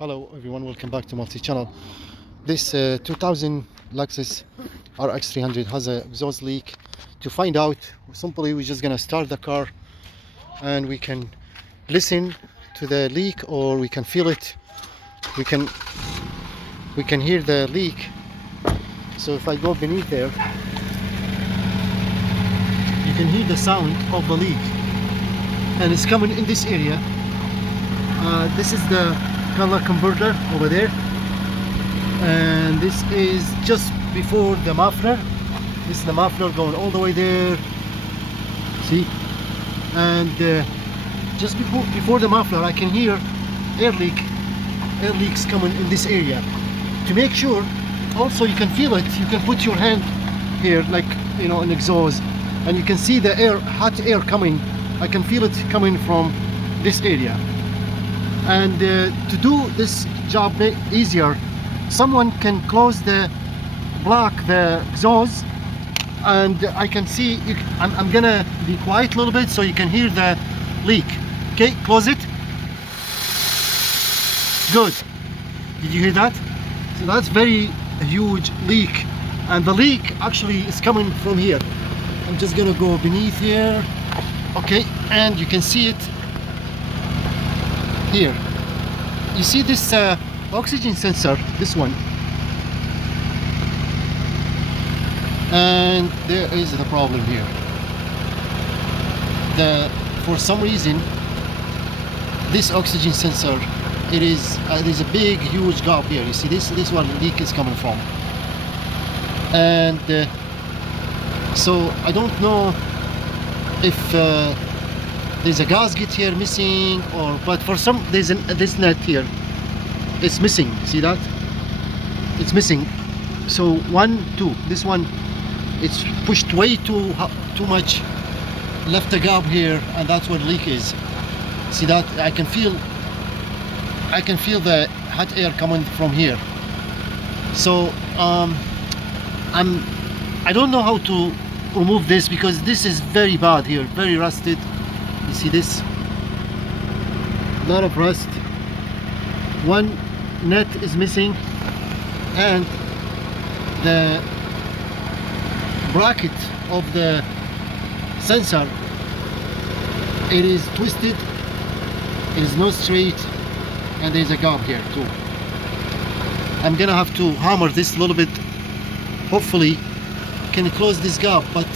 Hello everyone, welcome back to multi-channel. This 2000 Lexus RX300 has an exhaust leak. To find out, simply we're just gonna start the car and we can listen to the leak, or we can feel it. We can hear the leak. So if I go beneath there, you can hear the sound of the leak, and it's coming in this area. This is the color converter over there, and this is just before the muffler. This is the muffler going all the way there, see, and just before the muffler I can hear air leaks coming in this area. To make sure also you can feel it, you can put your hand here, like, you know, an exhaust, and you can see the hot air coming. I can feel it coming from this area. And to do this job easier, someone can close the exhaust, and I can see I'm gonna be quiet a little bit so you can hear the leak. Okay, close it. Good. Did you hear that? So that's very huge leak, and the leak actually is coming from here. I'm just gonna go beneath here. Okay, and you can see it here. You see this oxygen sensor, this one, and there is the problem here. For some reason, this oxygen sensor, it is a big huge gap here. You see this one leak is coming from, and so I don't know if there's a gasket here missing, but for some, this net here, it's missing. See that? It's missing. So 1, 2, this one, it's pushed way too much, left a gap here, and that's where the leak is. See that? I can feel the hot air coming from here. So I don't know how to remove this, because this is very bad here, very rusted. You see this? A lot of rust. One net is missing, and the bracket of the sensor, it is twisted, it is not straight, and there's a gap here too. I'm gonna have to hammer this a little bit. Hopefully can close this gap, but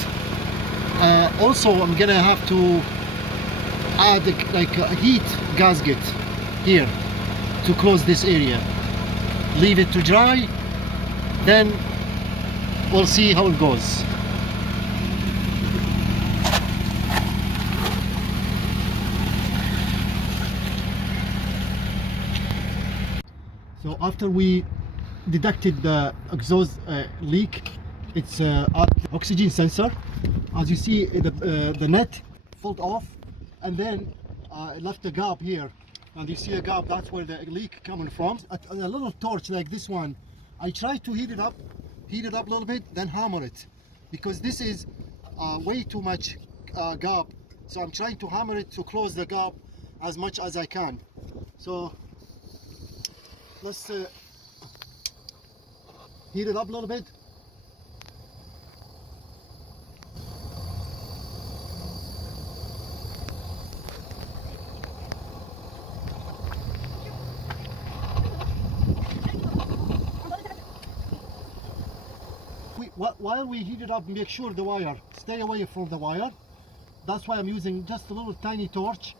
also I'm gonna have to add like a heat gasket here to close this area. Leave it to dry, then we'll see how it goes. So after we detected the exhaust leak, it's at the oxygen sensor. As you see, the net fell off, and then it left a gap here, and you see a gap. That's where the leak coming from. A little torch like this one, I try to heat it up a little bit, then hammer it, because this is way too much gap. So I'm trying to hammer it to close the gap as much as I can. So let's heat it up a little bit. While we heat it up, make sure the wire, stay away from the wire. That's why I'm using just a little tiny torch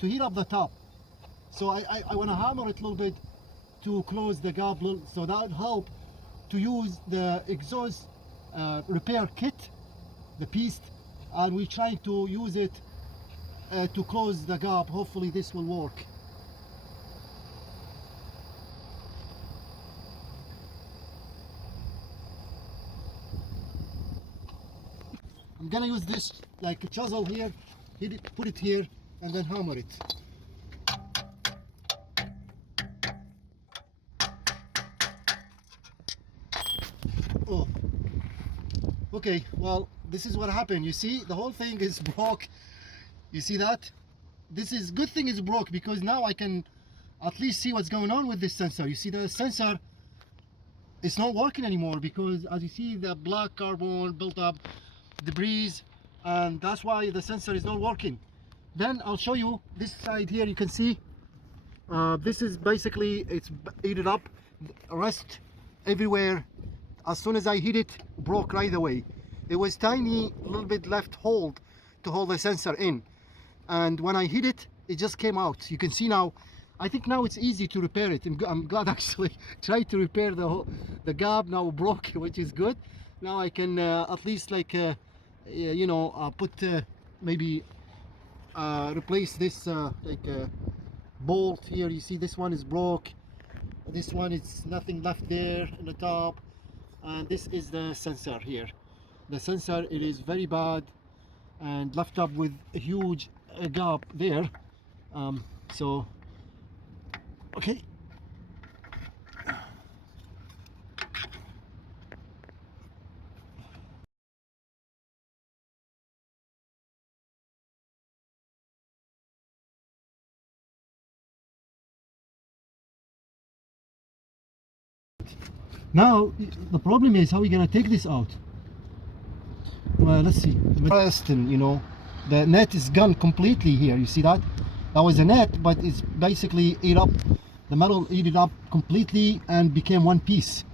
to heat up the top. So I want to hammer it a little bit to close the gap, so that would help to use the exhaust repair kit, the piece, and we're trying to use it to close the gap. Hopefully this will work. I'm gonna use this like a chisel here, put it here, and then hammer it. Oh, okay, well, this is what happened. You see, the whole thing is broke. You see that? This is good thing it's broke, because now I can at least see what's going on with this sensor. You see the sensor is not working anymore because, as you see, the black carbon built up, debris, and that's why the sensor is not working. Then I'll show you this side here. You can see this is basically, it's heated up, rust everywhere. As soon as I hit it, broke right away. It was tiny, little bit left hold to hold the sensor in, and when I hit it, it just came out. You can see now. I think now it's easy to repair it. I'm glad actually tried to repair the gap. Now broke, which is good. Now I can at least like you know, put maybe replace this bolt here. You see this one is broke, this one is nothing left there in the top, and this is the sensor here. The sensor, it is very bad and left up with a huge gap there. So okay, now the problem is how are we gonna take this out. Well, let's see. Preston, you know, the net is gone completely here. You see that? That was a net, but it's basically ate up. The metal ate it up completely and became one piece.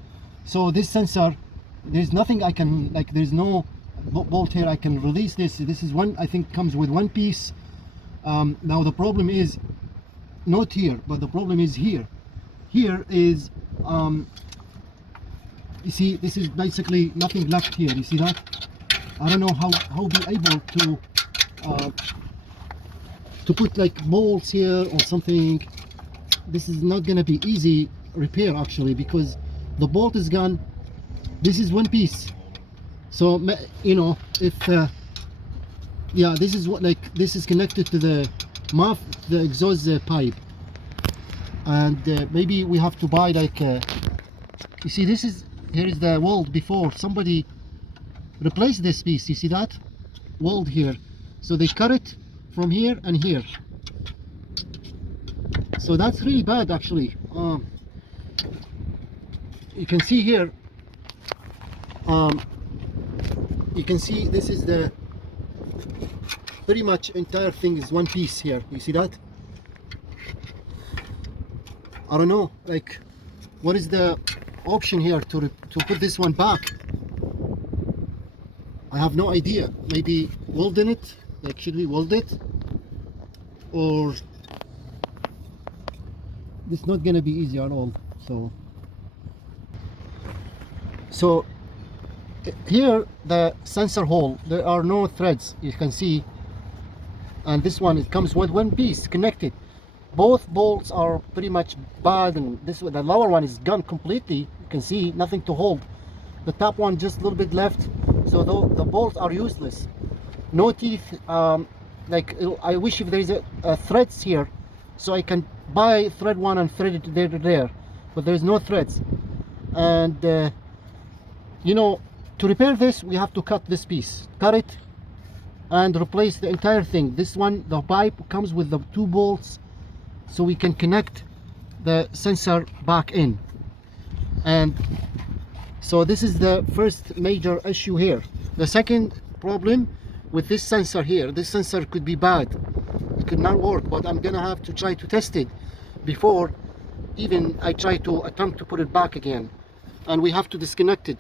So this sensor, there's nothing I can, like, there's no bolt here I can release this. This is one, I think, comes with one piece. Now the problem is not here, but the problem is here. Here is, you see, this is basically nothing left here. You see that? I don't know how be able to put like bolts here or something. This is not gonna be easy repair actually, because the bolt is gone. This is one piece. So you know, if yeah, this is what, like, this is connected to the muff, the exhaust pipe, and maybe we have to buy like you see, this is, here is the weld before somebody replace this piece. You see that weld here, so they cut it from here and here, so that's really bad actually. You can see here, you can see this is the pretty much entire thing is one piece here. You see that? I don't know, like, what is the option here to put this one back? I have no idea. Maybe welding it, like, should we weld it, or this is not gonna be easy at all. So here, the sensor hole, there are no threads, you can see, and this one, it comes with one piece connected. Both bolts are pretty much bad, and this one, the lower one, is gone completely. You can see nothing to hold. The top one just a little bit left, so the bolts are useless. No teeth. Like, I wish if there is a threads here, so I can buy thread one and thread it there, but there's no threads. And you know, to repair this, we have to cut this piece, cut it, and replace the entire thing. This one, the pipe comes with the two bolts, so we can connect the sensor back in. And so this is the first major issue here. The second problem with this sensor here, this sensor could be bad, it could not work, but I'm gonna have to try to test it before even I try to attempt to put it back again. And we have to disconnect it,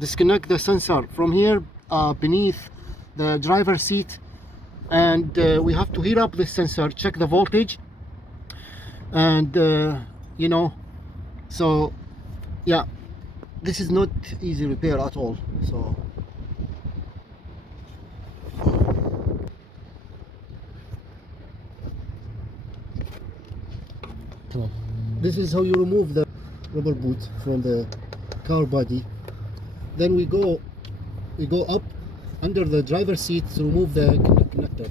disconnect the sensor from here beneath the driver's seat, and we have to heat up this sensor, check the voltage, and you know, so yeah, this is not easy repair at all. So this is how you remove the rubber boot from the car body. Then we go up under the driver's seat to remove the connector.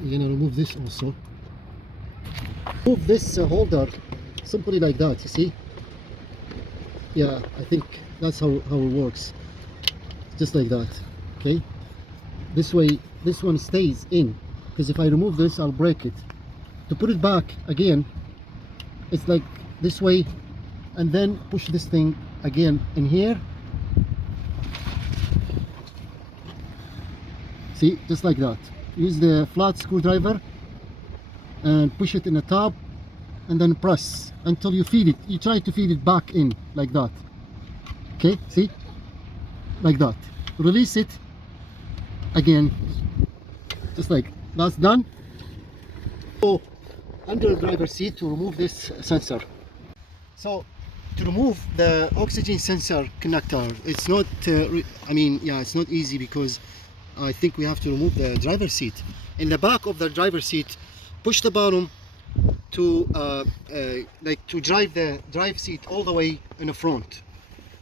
You're gonna remove this also. Move this holder simply like that, you see? Yeah, I think that's how it works. Just like that, okay? This way, this one stays in, because if I remove this, I'll break it. To put it back again, it's like this way, and then push this thing again in here. See, just like that. Use the flat screwdriver and push it in the top, and then press until you feed it. You try to feed it back in like that. Okay, see, like that. Release it again, just like that's done. So under the driver's seat to remove this sensor. So to remove the oxygen sensor connector, it's not it's not easy, because I think we have to remove the driver's seat. In the back of the driver's seat, push the bottom to to drive the drive seat all the way in the front.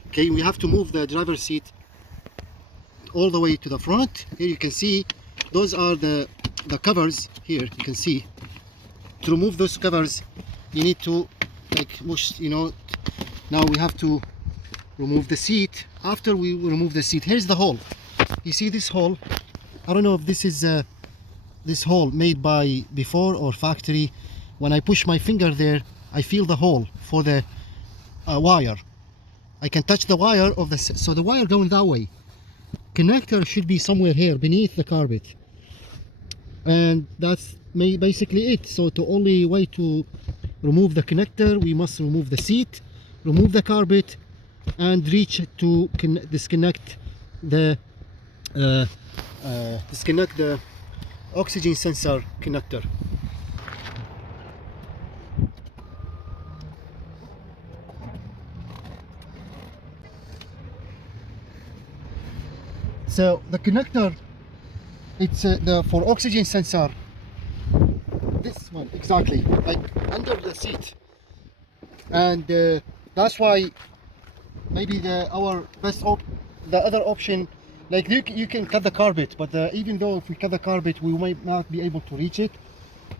Okay, we have to move the driver's seat all the way to the front. Here you can see those are the covers. Here you can see, to remove those covers you need to push, now we have to remove the seat. After we remove the seat, here's the hole. You see this hole? I don't know if this is this hole made by before or factory. When I push my finger there, I feel the hole for the wire. I can touch the wire of the, so the wire going that way. Connector should be somewhere here beneath the carpet, and that's basically it. So the only way to remove the connector, we must remove the seat, remove the carpet, and reach to disconnect the oxygen sensor connector. So the connector, it's for oxygen sensor, this one exactly, like under the seat, and that's why maybe the other option, like you can cut the carpet, but even though if we cut the carpet we might not be able to reach it.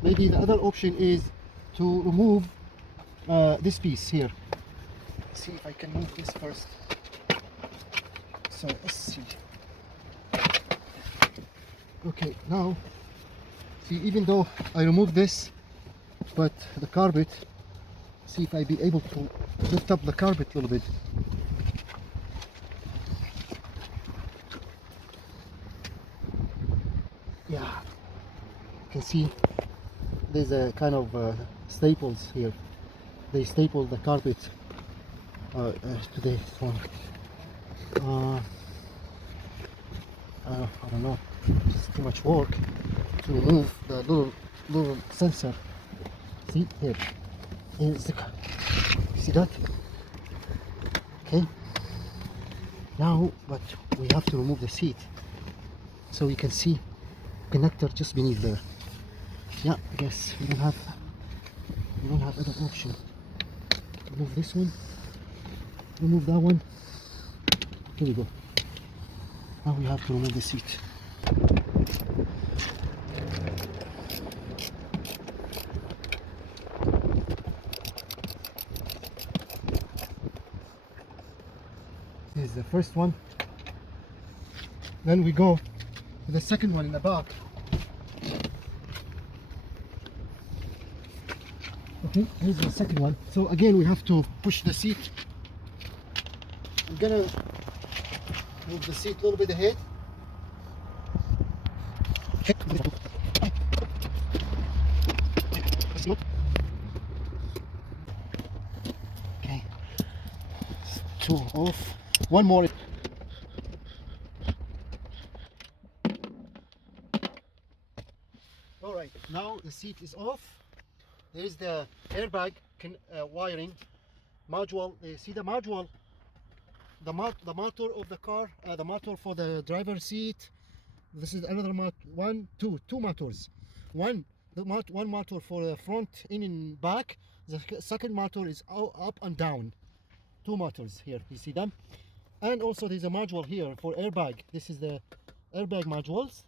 Maybe the other option is to remove this piece here. Let's see if I can move this first. So let's see. Okay, now see, even though I remove this, but the carpet, see if I be able to lift up the carpet a little bit. Yeah, you can see there's a kind of staples here. They staple the carpet to this one. I don't know, it's too much work to remove the little sensor. See, here is the, see that? Okay, now but we have to remove the seat, so we can see connector just beneath there. Yeah, I guess we don't have other option. Remove this one, remove that one. Here we go. Now we have to remove the seat. This is the first one. Then we go to the second one in the back. Okay, here's the second one. So again we have to push the seat. I'm gonna move the seat a little bit ahead. Okay, two off. One more. All right, now the seat is off. There is the airbag wiring module. You see the module, the motor of the car, the motor for the driver's seat. This is another two motors. One motor for the front, in and back. The second motor is up and down. Two motors here, you see them. And also there's a module here for airbag. This is the airbag modules.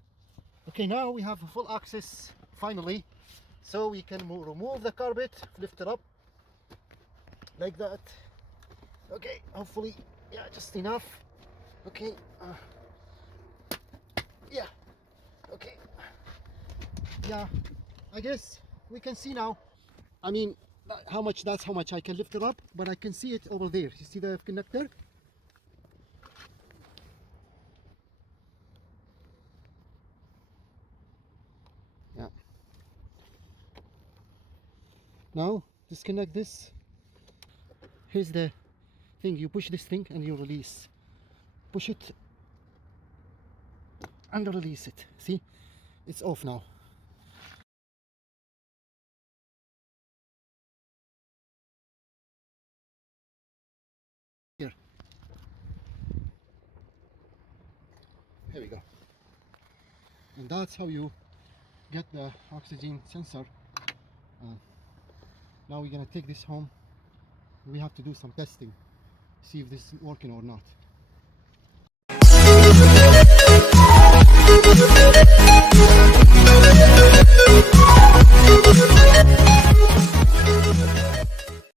Okay, now we have full access finally, so we can remove the carpet, lift it up like that. Okay, hopefully, yeah, just enough. Okay, yeah, okay, yeah, I guess we can see now. I mean, that's how much I can lift it up, but I can see it over there. You see the connector? Yeah. Now disconnect this. Here's the thing. You push this thing and you release. Push it and release it. See, it's off now. Here we go. And that's how you get the oxygen sensor. Now we're gonna take this home. We have to do some testing, see if this is working or not.